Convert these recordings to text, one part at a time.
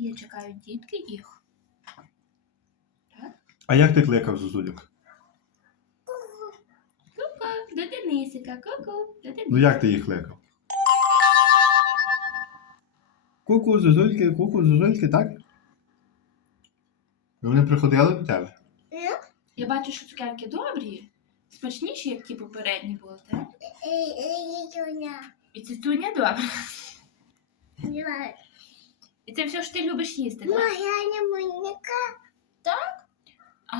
є, чекають дітки їх. А як ти кликав зозулік? Ку-ку, до Денисика, ку-ку, до Денисика. Ну як ти їх кликав? Ку-ку, зозульки, ку-ку, зозульки, так? І Вони приходили до тебе? Я бачу, що цукерки добрі, смачніші, як ті попередні були, так? І цитуня добра. І це все, що ти любиш їсти, так? А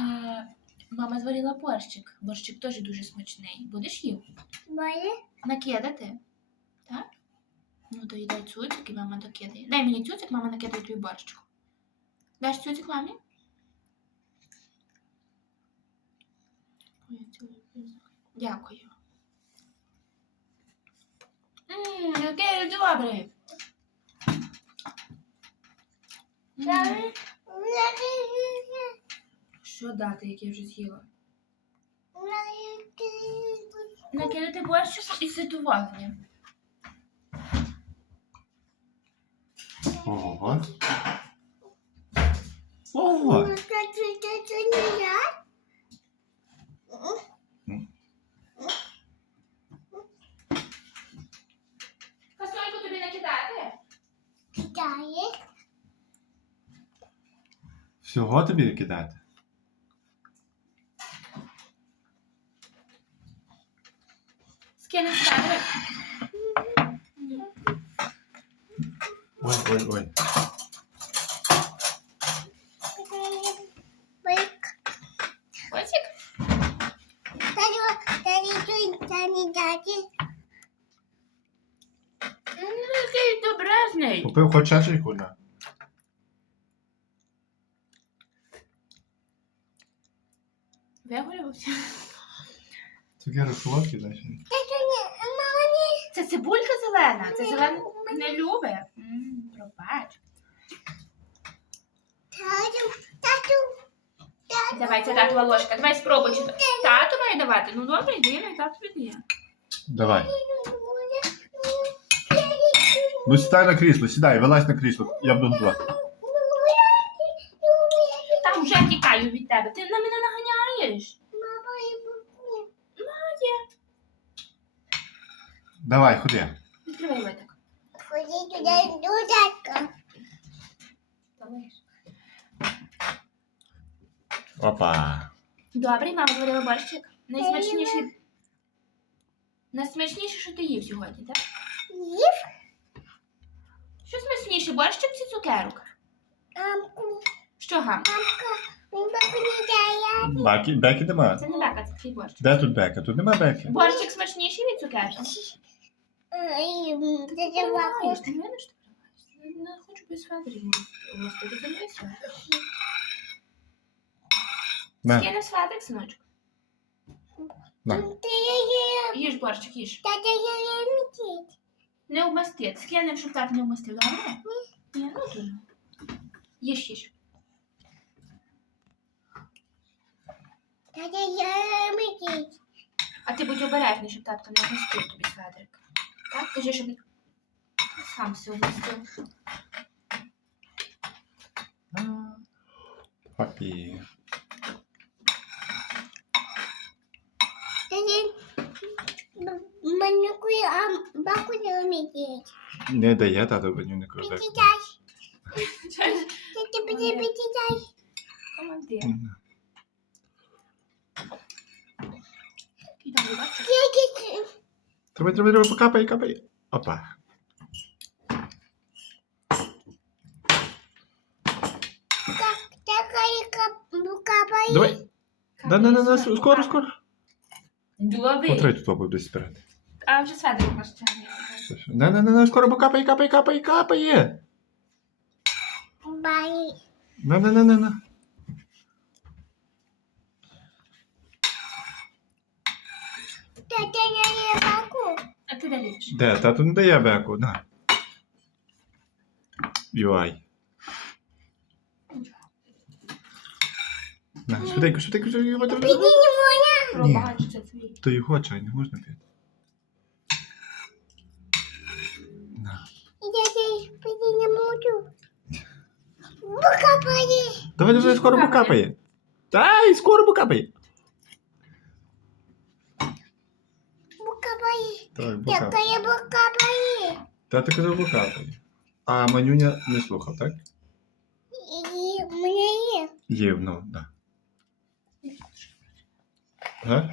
мама зварила борщик. Борщик теж дуже смачний. Будеш їв? Накидати? Так? Ну, то дай цуцик і мама докидає. Дай мені цуцик, мама накидає твій борщик. Даш цуцик мамі? Дякую. Ммм, який добрий. М, Що дати, яке я вже з'їла? Накидати борщику і ситувати. Ого. Ого. Фасольку тобі накидати? Всього тобі кидати? Скинеш кадри? Ой, ой, ой. Котик? Ну, який добрезний. Купив хоч чашечку, на. Вигулювався. Цукерок солодкий, далі. Це цибулька зелена. Це зелена не любить. М, Пробач. Давай, це татова ложка. Давай спробуй. чи- Тато має давати. Ну добре, йди, най тато віддає. Давай. Ну сідай на крісло, сідай, вилазь на крісло. Я буду готувати. Там вже тікаю від тебе. Ти на мене наганяєш. Має. Давай, ходи. Відкривай. Залиш. Опа. Добре, мама зварила борщик. Найсмачніший. Найсмачніше, що ти їв сьогодні, так? Що смачніше, борщик чи цукерок? Що гам? Бакі, беки нема. Це не бека, це твій борщик. Де тут бека? Тут нема беки. Борщик смачніший від цукерки. Ти не видиш, що ти Не хочу без федрів. Господи, ти. На, Скинеш федрик, синочку. на. Їж борщик, їж. Не вмастить. Скинем, щоб так не вмастив, добре? Ні, Ні, ну дуже. Їж, їж. А ти будь обережний, щоб татко не вмастив тобі федрик. Так? Кажи, щоб сам все вмастив. Папір. Не дає тато не кладе. Командир. Треба, треба, треба, покапай, капай. Опа. Давай. Да, да, да, да, скоро, скоро. Добре. Потрай тут лапу десь збирати. А вже ваш чайний. Не, не, не, не, скоро покапай, капай, капай, капає. Не, не, не, не, не. А ти де? Де, тато не дає беку, на. Юай. На, швиденько, швиденько, швиденько. давай, давай, давай. Пробач, це твій. То його чай не можна пити. На. Давай, давай, скоро покапає. Дай, скоро покапає. Давай, покапає. Тато казав покапає. А Манюня не слухав, так? Є, ну, да. Га?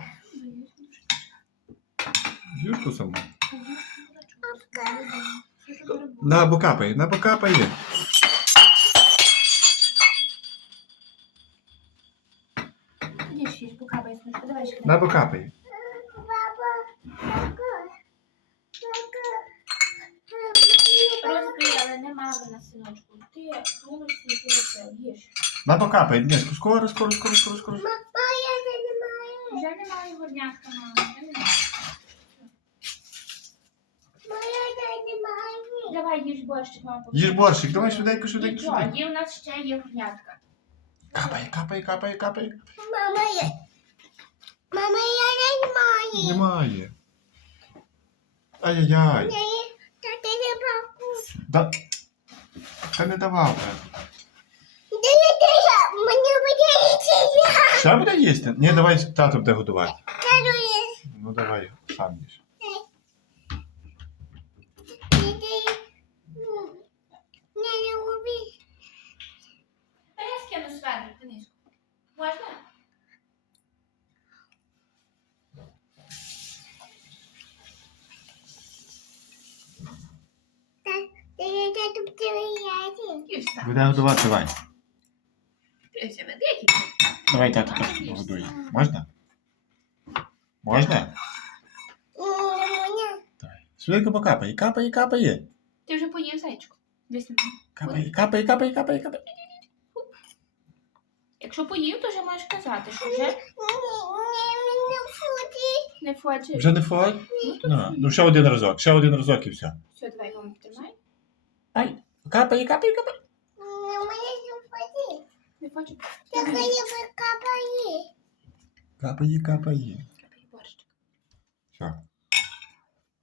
Юшку саму. На покапає, на ще. На покапає. Розбий, але нема вона, синочку. Ти сунешся і ти оце їж. На покапає. Ні, скоро, скоро, скоро, скоро, скоро. Вже немає горнятка, мама. вже немає. Давай їж борщик, мама. Їж борщик, давай швиденько, швиденько, швиденько. є в нас ще є горнятка. Капає, капає, капає, капає. Мама, я... Мама, я не маю. Немає. Ай-яй-яй. Тата не папу. Да. Та не давав. так. Дай, дай, я. Мені буде йти. Ще буде їсти? Ні, давай тато буде годувати. Тату є. Ну давай, сам їж. Не люби. Та я скину сверху, Дениску. Можна? Дай, тату привіяти. Їж сам. Буде годувати, давай. Ти себе дикий. Давай тато теж погодує. Можна? Можна? Давай. Швидко покапає, капає, капає. Ти вже поїв зайчку. Десь на мене. Капає, капає, капає, капає, капає. Якщо поїв, то вже можеш казати, що вже не, не не хочеш. Вже не фой? Ну, Ну, ну ще один разок, ще один разок і все. Все, давай, мама, підтримай. Ай, капає, капає, капає у мене впаді. Не хочу. Так не капає. Капає, капає. Капає борщик. Все.